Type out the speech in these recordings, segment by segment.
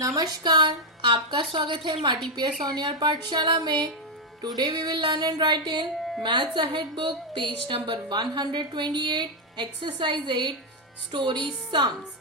नमस्कार, आपका स्वागत है माटीपीएस ऑन एयर पाठशाला में। Today we will learn and write in maths ahead book page number 128, exercise 8, story sums,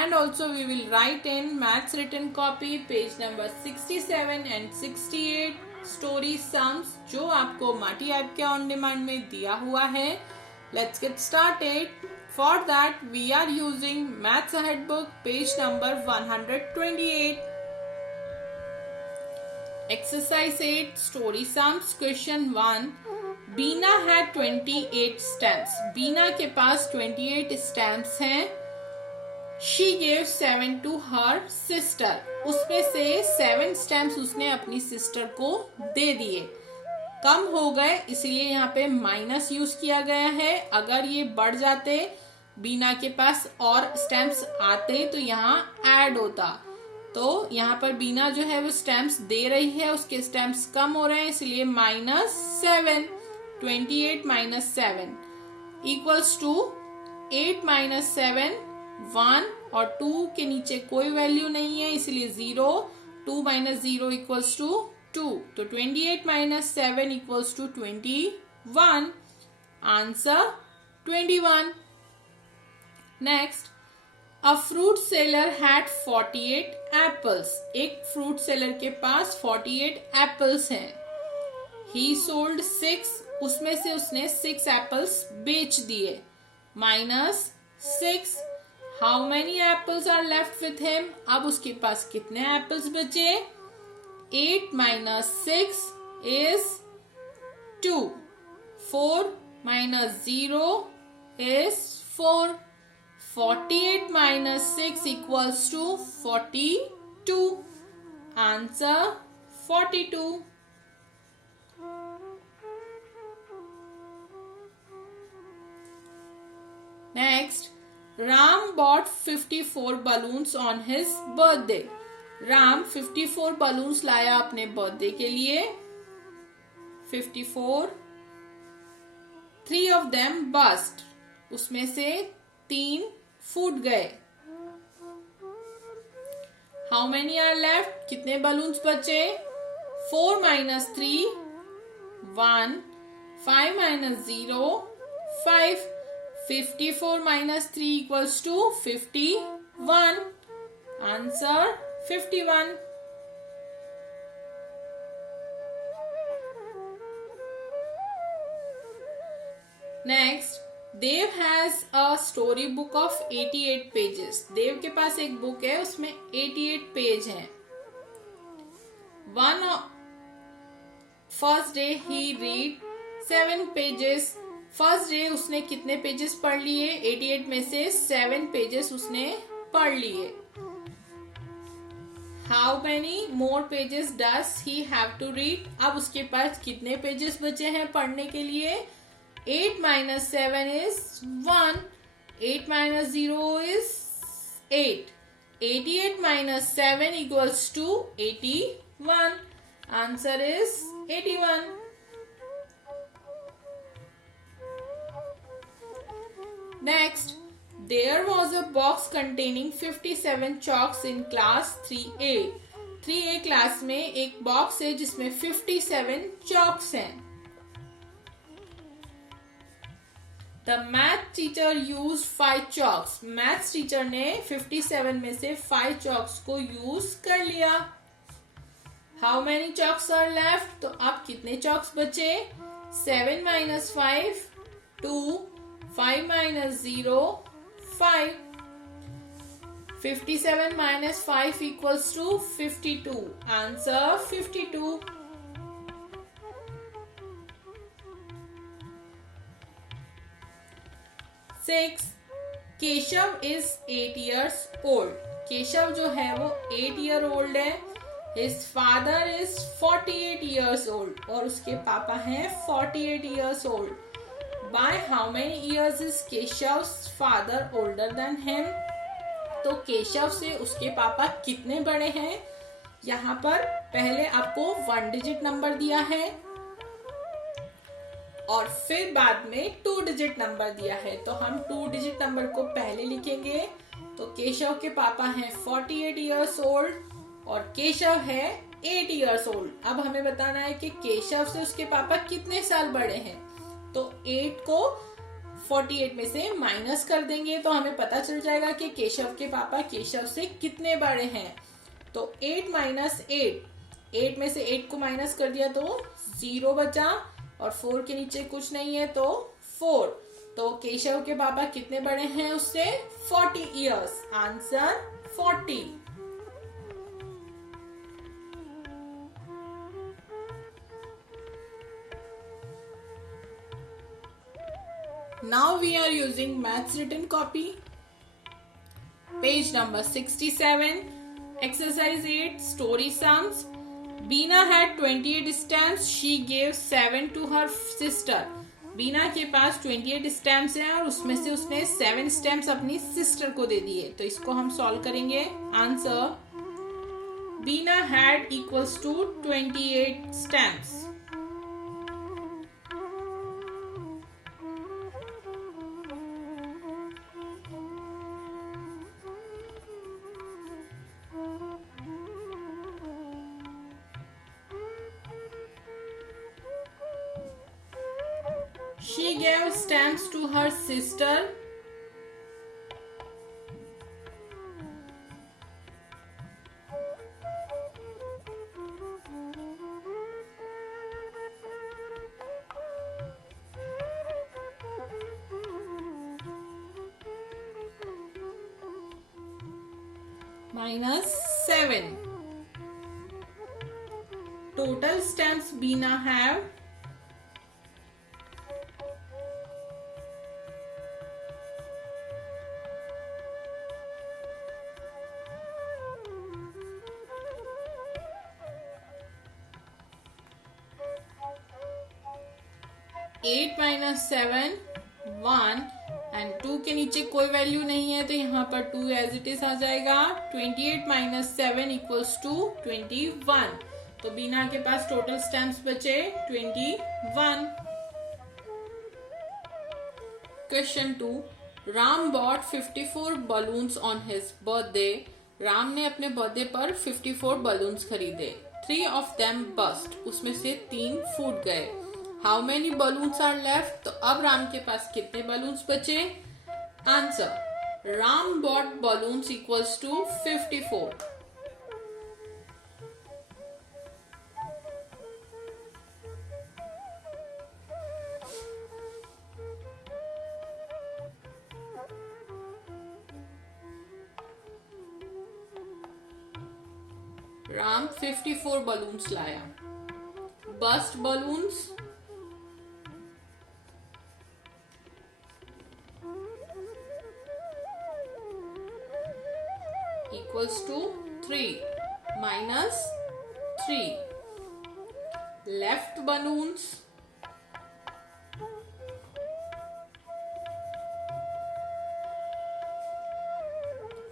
and also we will write in maths written copy page number 67 and 68, story sums, जो आपको माटी app के on demand में दिया हुआ है। Let's get started. For that, we are using Maths Ahead book, page number 128. Exercise 8, story sums, question 1. Beena had 28 stamps. Beena के पास 28 stamps हैं. She gave 7 to her sister. उसमें से 7 stamps उसने अपनी sister को दे दिए। कम हो गए, इसलिए यहाँ पे माइनस यूज किया गया है। अगर ये बढ़ जाते, बीना के पास और स्टैम्प्स आते तो यहाँ ऐड होता। तो यहाँ पर बीना जो है वो स्टैम्प्स दे रही है, उसके स्टैम्प्स कम हो रहे हैं, इसलिए -7। 28 - 7 इक्वल्स टू 8 - 7 1 और 2 के नीचे कोई वैल्यू नहीं है, इसलिए 0। 2 - 0 इक्वल्स टू 2। तो 28 - 7 equals to 21। Answer 21। Next, a fruit seller had 48 apples. एक फ्रूट सेलर के पास 48 एप्पल्स हैं। ही सोल्ड 6, उसमें से उसने 6 एप्पल्स बेच दिए। -6, how many apples are left with him. अब उसके पास कितने एप्पल्स बचे? 8 - 6 is 2. 4 - 0 is 4. 48 - 6 equals to 42. Answer 42. Next, Ram bought 54 balloons on his birthday. Ram 54 balloons लाया अपने बर्थडे के लिए। 54, 3 of them burst. उसमें से 3 फूट गए। How many are left? कितने बलून्स बचे? 4 - 3 1, 5 - 0 5। 54 - 3 equals to 51. Answer 51. Next, Dev has a story book of 88 pages. देव के पास एक बुक है, उसमें 88 पेज हैं। First day he read 7 pages. First day उसने कितने पेजेस पढ़ लिए? 88 में से 7 पेजेस उसने पढ़ लिए। How many more pages does he have to read? अब उसके पास कितने पेजेस बचे हैं पढ़ने के लिए? 8 - 7 is 1. 8 - 0 is 8. 88 - 7 equals to 81. Answer is 81. Next, there was a box containing 57 chalks in class 3A. 3A class में एक बॉक्स है जिसमें 57 chalks हैं। The math teacher used 5 chalks. Maths teacher ने 57 में से 5 chalks को यूज कर लिया। How many chalks are left? तो अब कितने chalks बचे? 7 - 5 2, 5 - 0 5. 57 - 5 equals to 52. Answer 52. Six. Keshav is 8 years old. Keshav जो है वो 8 year old है। His father is 48 years old, और उसके पापा हैं 48 years old. By how many years is Keshav's father older than him? तो केशव से उसके पापा कितने बड़े हैं? यहाँ पर पहले आपको 1 डिजिट नंबर दिया है और फिर बाद में 2 डिजिट नंबर दिया है, तो हम 2 डिजिट नंबर को पहले लिखेंगे. तो केशव के पापा हैं 48 years old और केशव है 8 years old. अब हमें बताना है कि केशव से उसके पापा कितने साल बड़े हैं. तो 8 को 48 में से माइनस कर देंगे तो हमें पता चल जाएगा कि केशव के पापा केशव से कितने बड़े हैं. तो 8 माइनस 8 में से 8 को माइनस कर दिया तो 0 बचा और 4 के नीचे कुछ नहीं है तो 4. तो केशव के पापा कितने बड़े हैं उससे? 40 years. Answer 40. Now we are using maths written copy. Page number 67. Exercise 8. Story sums. Beena had 28 stamps. She gave 7 to her sister. बीना के पास 28 स्टैम्प्स हैं और उसमें से उसने 7 स्टैम्प्स अपनी सिस्टर को दे दिए. तो इसको हम सॉल्व करेंगे. Answer Beena had equals to 28 stamps. She gave stamps to her sister. Minus 7. Total stamps Beena have eight minus 7 1 and 2 के नीचे कोई वैल्यू नहीं है तो यहाँ पर 2 एज इट इज आ जाएगा. 28 माइनस 7 इक्वल्स टू 21. तो बीना के पास टोटल स्टैम्प्स बचे 21. Question 2. Ram bought 54 balloons on his birthday. Ram ने अपने बर्थडे पर 54 बलून्स खरीदे. 3 ऑफ देम बस्ट. उसमें से 3 फूट गए. How many balloons are left. तो अब राम के पास कितने बलून्स बचे? Answer Ram bought balloons equals to 54. Ram 54 balloons लाया. Burst balloons equals to 3 minus 3. Left balloons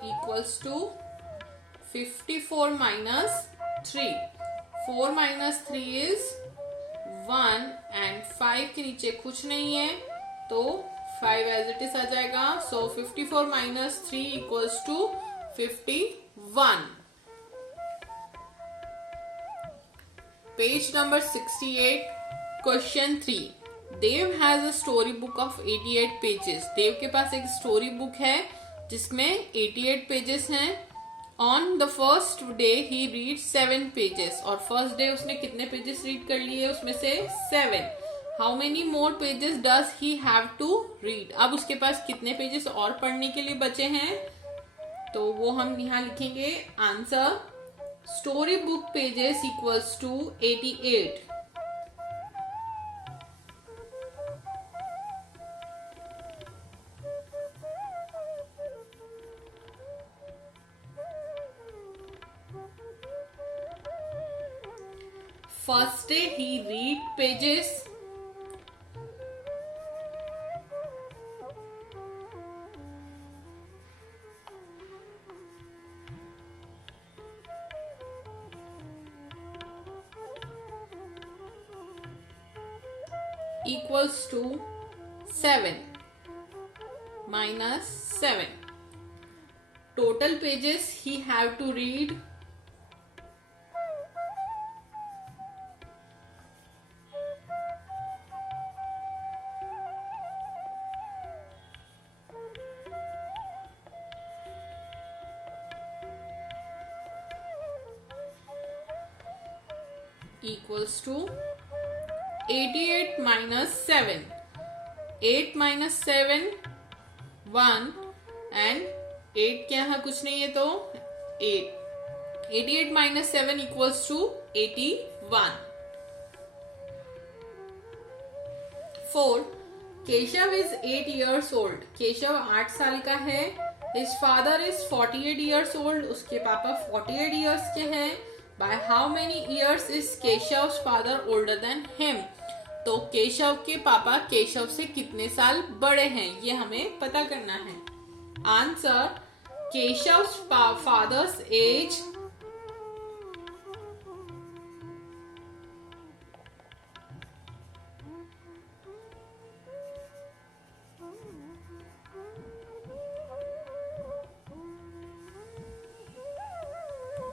equals to 54 minus 3. 4 minus 3 is 1 and 5 के नीचे कुछ नहीं है तो 5 as it is आ जाएगा. So 54 minus 3 equals to 51. Page number 68. Question 3. Dev has a story book of 88 pages. देव के पास एक स्टोरी बुक है जिसमें 88 पेजेस हैं. On the first day he reads 7 pages. और फर्स्ट डे उसने कितने पेजेस रीड कर लिए? उसमें से 7. How many more pages does he have to read? अब उसके पास कितने पेजेस और पढ़ने के लिए बचे हैं? तो वो हम यहाँ लिखेंगे. Answer story book pages equals to 88. First day he read pages equals to 7 minus 7. Total pages he have to read equals to 88 minus 7. 8 minus 7 1 and 8 क्या है, कुछ नहीं है तो 8. 88 minus 7 equals to 81. 4. Keshav is 8 years old. Keshav 8 साल का है. His father is 48 years old. उसके पापा 48 years के हैं. By how many years is Keshav's father older than him? तो केशव के पापा केशव से कितने साल बड़े हैं, ये हमें पता करना है. Answer, Keshav's father's age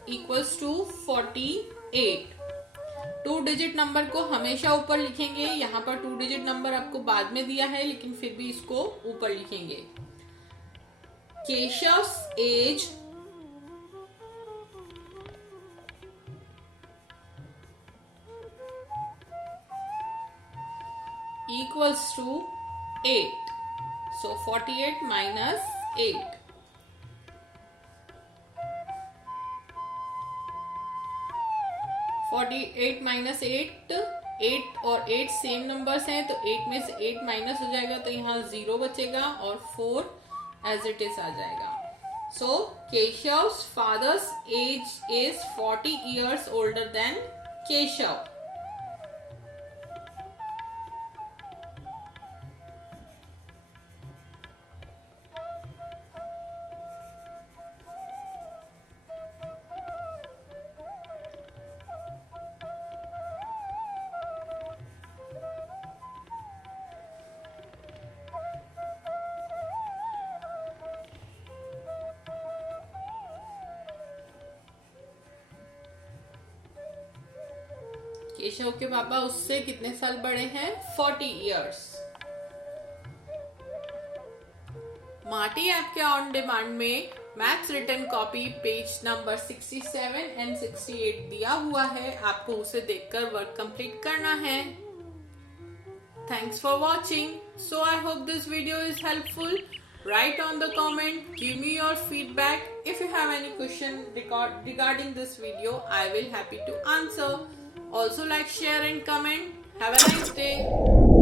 equals to 48. 2 digit number को हमेशा ऊपर लिखेंगे. यहाँ पर 2 डिजिट नंबर आपको बाद में दिया है, लेकिन फिर भी इसको ऊपर लिखेंगे. Keshav's age equals to 8. So 48 minus 8. 48 minus 8. 8 और 8 सेम नंबर्स हैं, तो 8 में से 8 माइनस हो जाएगा, तो यहाँ 0 बचेगा और 4 एज इट इज आ जाएगा. So Keshav's father's age is 40 years older than Keshav. Keshav के पापा उससे कितने साल बड़े हैं, 40 years. मार्टी ऐप के ऑन डिमांड में maths written copy page number 67 and 68 दिया हुआ है. आपको उसे देखकर वर्क कंप्लीट करना है. Thanks for watching. So I hope this video is helpful. Write on the comment, give me your feedback. If you have any question regarding this video, I will happy to answer. Also like, share and comment. Have a nice day.